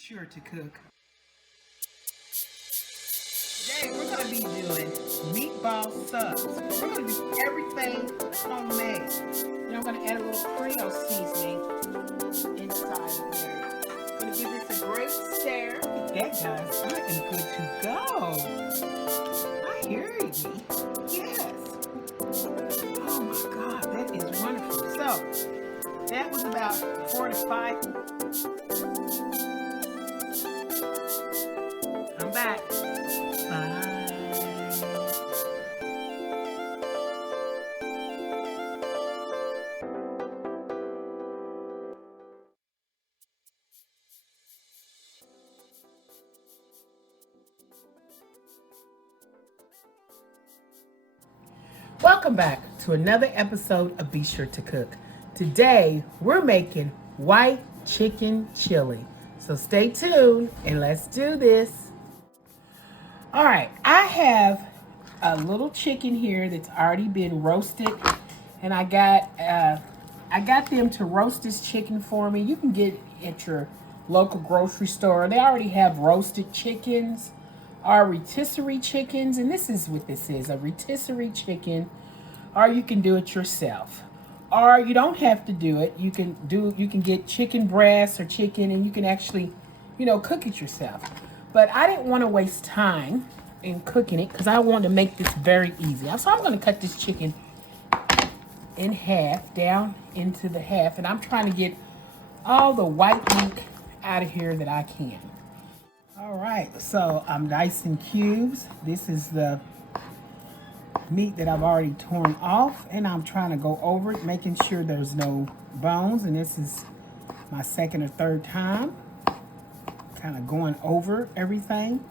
sure to cook. Today we're going to be doing meatball subs. We're going to do everything homemade. Then I'm going to add a little Creole seasoning inside of there. I'm going to give this a great stir. Look at that, guys. I am good to go. I hear you. Yes. Oh my God, that is wonderful. So that was about 4 to 5. I'm back. Bye. Welcome back to another episode of Be Sure to Cook. Today we're making white chicken chili. So stay tuned and let's do this. All right, I have a little chicken here that's already been roasted, and I got them to roast this chicken for me. You can get it at your local grocery store. They already have roasted chickens or rotisserie chickens, and this is what this is, a rotisserie chicken, or you can do it yourself. Or you don't have to do it. You can get chicken breast or chicken, and you can actually, cook it yourself. But I didn't want to waste time in cooking it because I wanted to make this very easy. So I'm going to cut this chicken in half, down into the half, and I'm trying to get all the white meat out of here that I can. All right, so I'm dicing cubes. This is the meat that I've already torn off, and I'm trying to go over it, making sure there's no bones, and this is my second or third time kind of going over everything.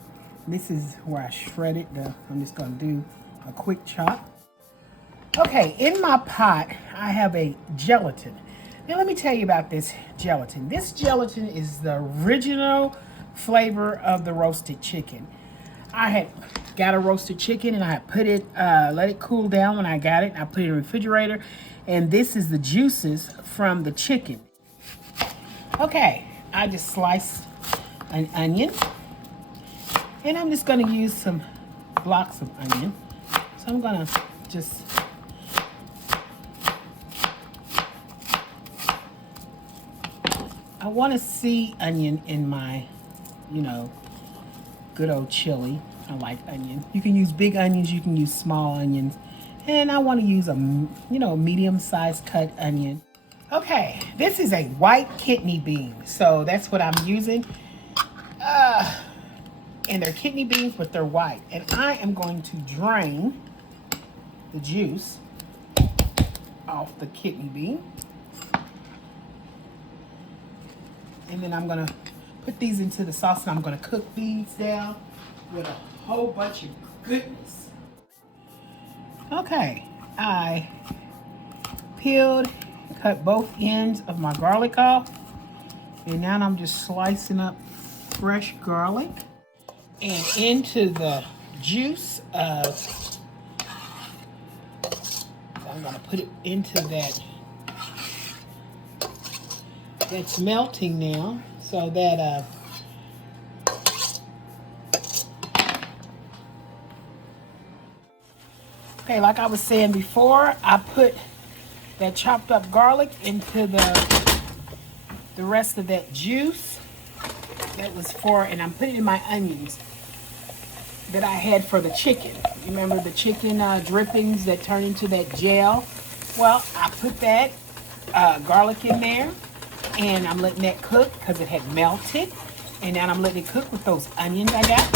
This is where I shredded I'm just going to do a quick chop. Okay, in my pot I have a gelatin. Now let me tell you about this gelatin. This gelatin is the original flavor of the roasted chicken. I had got a roasted chicken and I had put it, let it cool down when I got it. I put it in the refrigerator, and this is the juices from the chicken. Okay, I just sliced an onion, and I'm just going to use some blocks of onion. So I'm going to just I want to see onion in my, good old chili. I like onion. You can use big onions, you can use small onions, and I want to use a, medium-sized cut onion. Okay, this is a white kidney bean, so that's what I'm using. And they're kidney beans, but they're white. And I am going to drain the juice off the kidney bean. And then I'm going to put these into the sauce, and I'm going to cook these down with a whole bunch of goodness. Okay, I peeled, cut both ends of my garlic off. And now I'm just slicing up fresh garlic. And into the juice of, I'm going to put it into that's melting now, so that okay, like I was saying before, I put that chopped up garlic into the rest of that juice that was for, and I'm putting in my onions that I had for the chicken. Remember the chicken drippings that turn into that gel? Well, I put that garlic in there, and I'm letting that cook because it had melted. And now I'm letting it cook with those onions I got.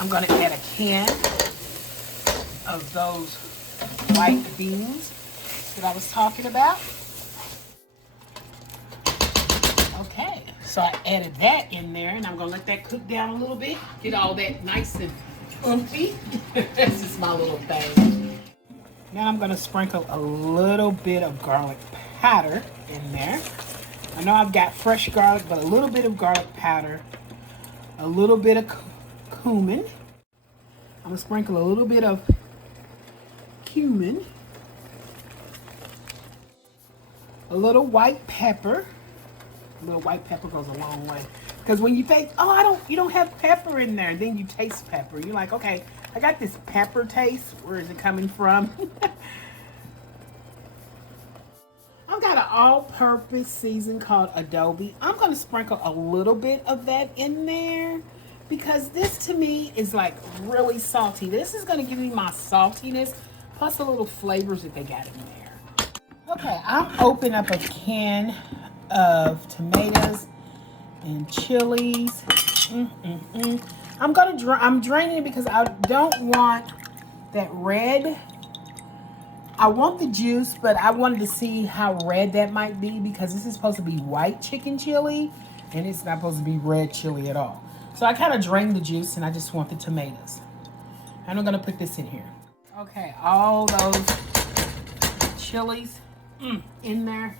I'm going to add a can of those white beans that I was talking about. Okay, so I added that in there, and I'm going to let that cook down a little bit. Get all that nice and oomphy. This is my little thing. Now I'm going to sprinkle a little bit of garlic powder in there. I know I've got fresh garlic, but a little bit of garlic powder, a little bit of cumin. I'm going to sprinkle a little bit of cumin, a little white pepper, A little white pepper goes a long way. Because when you think, oh, you don't have pepper in there, then you taste pepper. You're like, okay, I got this pepper taste. Where is it coming from? I've got an all-purpose season called Adobe. I'm going to sprinkle a little bit of that in there because this to me is like really salty. This is going to give me my saltiness plus a little flavors that they got in there. Okay, I'll open up a can of tomatoes and chilies. I'm draining it because I don't want that red. I want the juice, but I wanted to see how red that might be because this is supposed to be white chicken chili and it's not supposed to be red chili at all. So I kind of drained the juice and I just want the tomatoes. And I'm going to put this in here. Okay, all those chilies in there.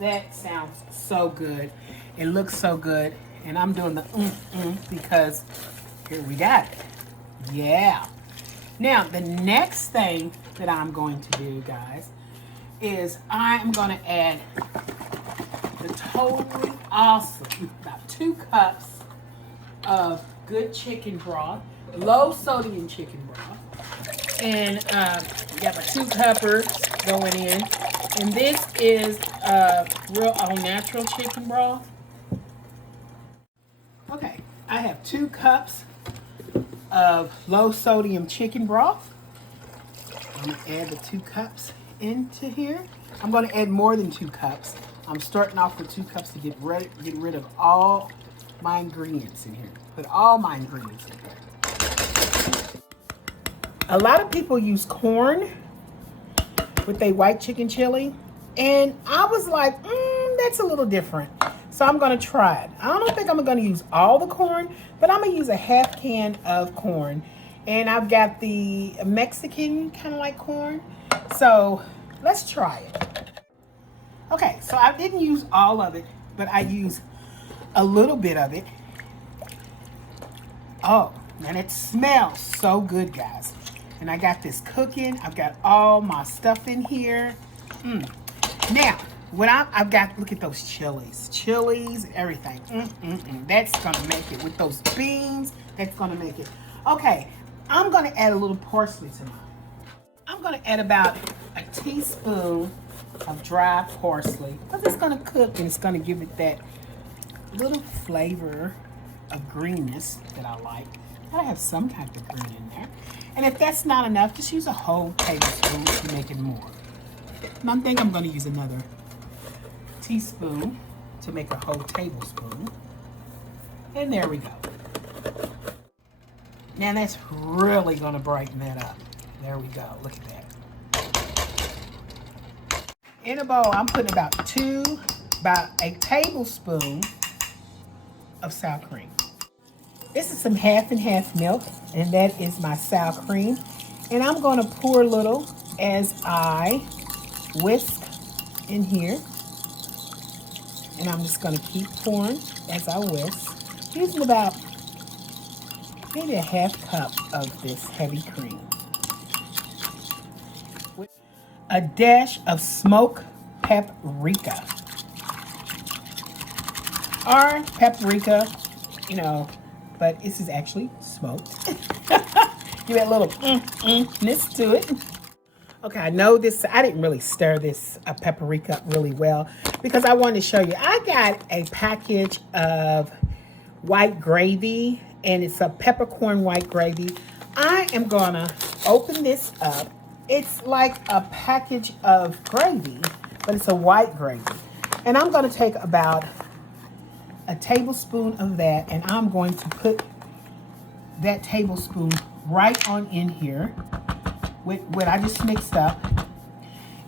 That sounds so good. It looks so good. And I'm doing the because here we got it. Yeah. Now, the next thing that I'm going to do, guys, is I'm going to add the totally awesome, about 2 cups of good chicken broth, low sodium chicken broth. And we got my 2 cuppers going in. And this is real all natural chicken broth. Okay, I have 2 cups of low sodium chicken broth. I'm going to add the 2 cups into here. I'm going to add more than 2 cups. I'm starting off with 2 cups to get rid of all my ingredients in here. Put all my ingredients in here. A lot of people use corn with a white chicken chili, and I was like, that's a little different. So I'm going to try it. I don't think I'm going to use all the corn, but I'm going to use a half can of corn. And I've got the Mexican kind of like corn. So let's try it. Okay, so I didn't use all of it, but I used a little bit of it. Oh, and it smells so good, guys. And I got this cooking. I've got all my stuff in here. Now, what I've got, look at those chilies and everything. That's gonna make it with those beans. That's gonna make it. Okay, I'm gonna add a little parsley to mine. I'm gonna add about a teaspoon of dry parsley because it's gonna cook and it's gonna give it that little flavor of greenness that I like. Gotta have some type of green in there. And if that's not enough, just use a whole tablespoon to make it more. And I think I'm gonna use another teaspoon to make a whole tablespoon. And there we go. Now that's really gonna brighten that up. There we go, look at that. In a bowl, I'm putting about a tablespoon of sour cream. This is some half and half milk, and that is my sour cream. And I'm gonna pour a little as I whisk in here. And I'm just gonna keep pouring as I whisk, using about maybe a half cup of this heavy cream. With a dash of smoked paprika. Or paprika, you know, but this is actually smoked. Give it a little ness to it. Okay, I know this, I didn't really stir this paprika up really well because I wanted to show you. I got a package of white gravy, and it's a peppercorn white gravy. I am gonna open this up. It's like a package of gravy, but it's a white gravy. And I'm gonna take about a tablespoon of that, and I'm going to put that tablespoon right on in here with what I just mixed up.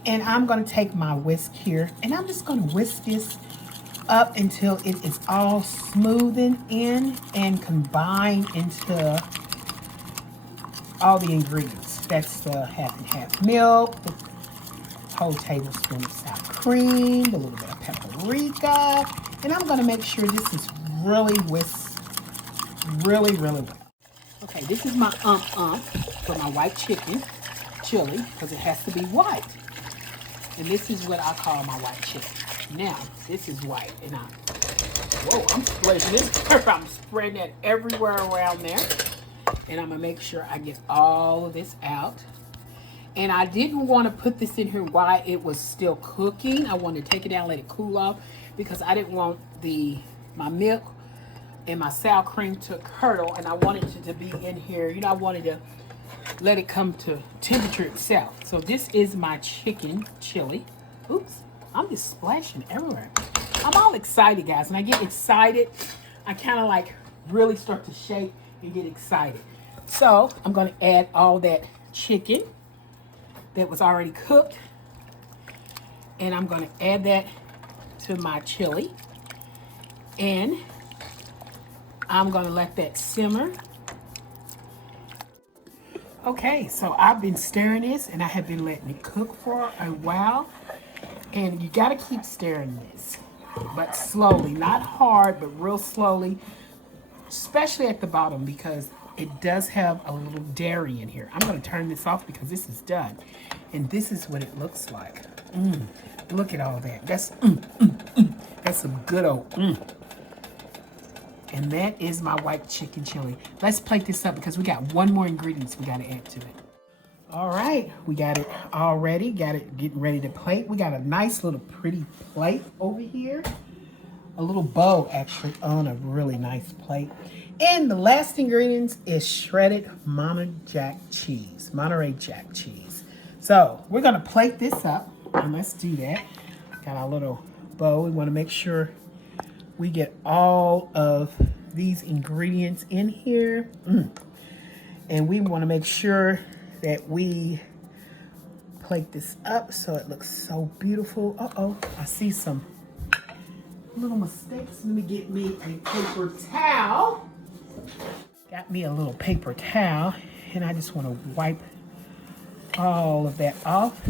And I'm gonna take my whisk here, and I'm just gonna whisk this up until it is all smoothened in and combined into all the ingredients. That's the half and half milk, the whole tablespoon of sour cream, a little bit of paprika, and I'm gonna make sure this is really whisked really well. Okay, this is my for my white chicken chili because it has to be white. And this is what I call my white chicken. Now, this is white, and whoa, I'm splashing this. I'm spreading that everywhere around there. And I'm gonna make sure I get all of this out. And I didn't want to put this in here while it was still cooking. I wanted to take it down, let it cool off, because I didn't want my milk and my sour cream to curdle, and I wanted it to be in here. You know, I wanted to let it come to temperature itself. So this is my chicken chili. Oops, I'm just splashing everywhere. I'm all excited, guys. When I get excited, I kind of like really start to shake and get excited. So I'm going to add all that chicken that was already cooked, and I'm going to add that to my chili, and I'm going to let that simmer. Okay, so I've been stirring this, and I have been letting it cook for a while, and you got to keep stirring this, but slowly, not hard, but real slowly, especially at the bottom, because it does have a little dairy in here. I'm going to turn this off because this is done. And this is what it looks like. Look at all that. That's some good old And that is my white chicken chili. Let's plate this up because we got one more ingredient we got to add to it. All right, we got it all ready. Got it getting ready to plate. We got a nice little pretty plate over here. A little bowl actually on a really nice plate. And the last ingredients is shredded Monterey Jack cheese. Monterey Jack cheese. So we're gonna plate this up, and let's do that. Got our little bowl. We wanna make sure we get all of these ingredients in here. And we wanna make sure that we plate this up so it looks so beautiful. Uh-oh, I see some little mistakes. Let me get me a paper towel. Got me a little paper towel, and I just want to wipe all of that off.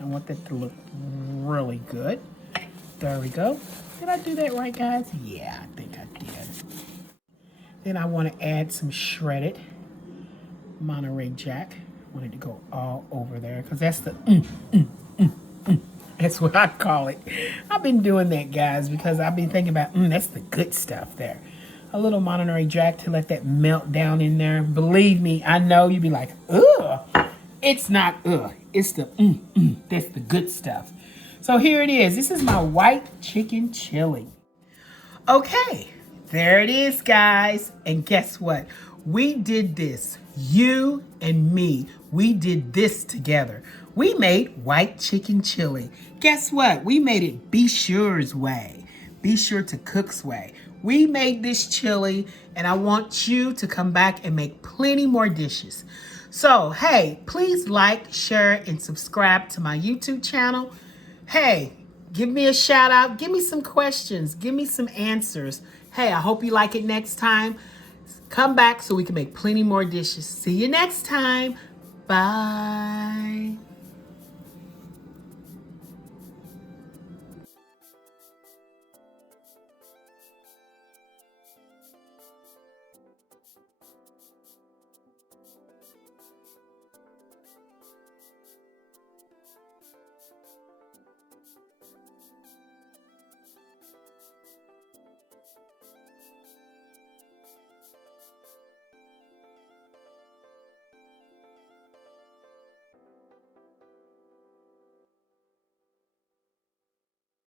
I want that to look really good. There we go. Did I do that right, guys? Yeah, I think I did. Then I want to add some shredded Monterey Jack. I want it to go all over there because that's the That's what I call it. I've been doing that, guys, because I've been thinking about, that's the good stuff there. A little Monterey Jack to let that melt down in there. Believe me, I know you'd be like, ugh. It's not ugh. It's the that's the good stuff. So here it is. This is my white chicken chili. Okay, there it is, guys. And guess what? We did this. You and me, we did this together. We made white chicken chili. Guess what? We made it Be Sure's way. Be Sure to Cook's way. We made this chili, and I want you to come back and make plenty more dishes. So, hey, please like, share, and subscribe to my YouTube channel. Hey, give me a shout out. Give me some questions. Give me some answers. Hey, I hope you like it next time. Come back so we can make plenty more dishes. See you next time. Bye.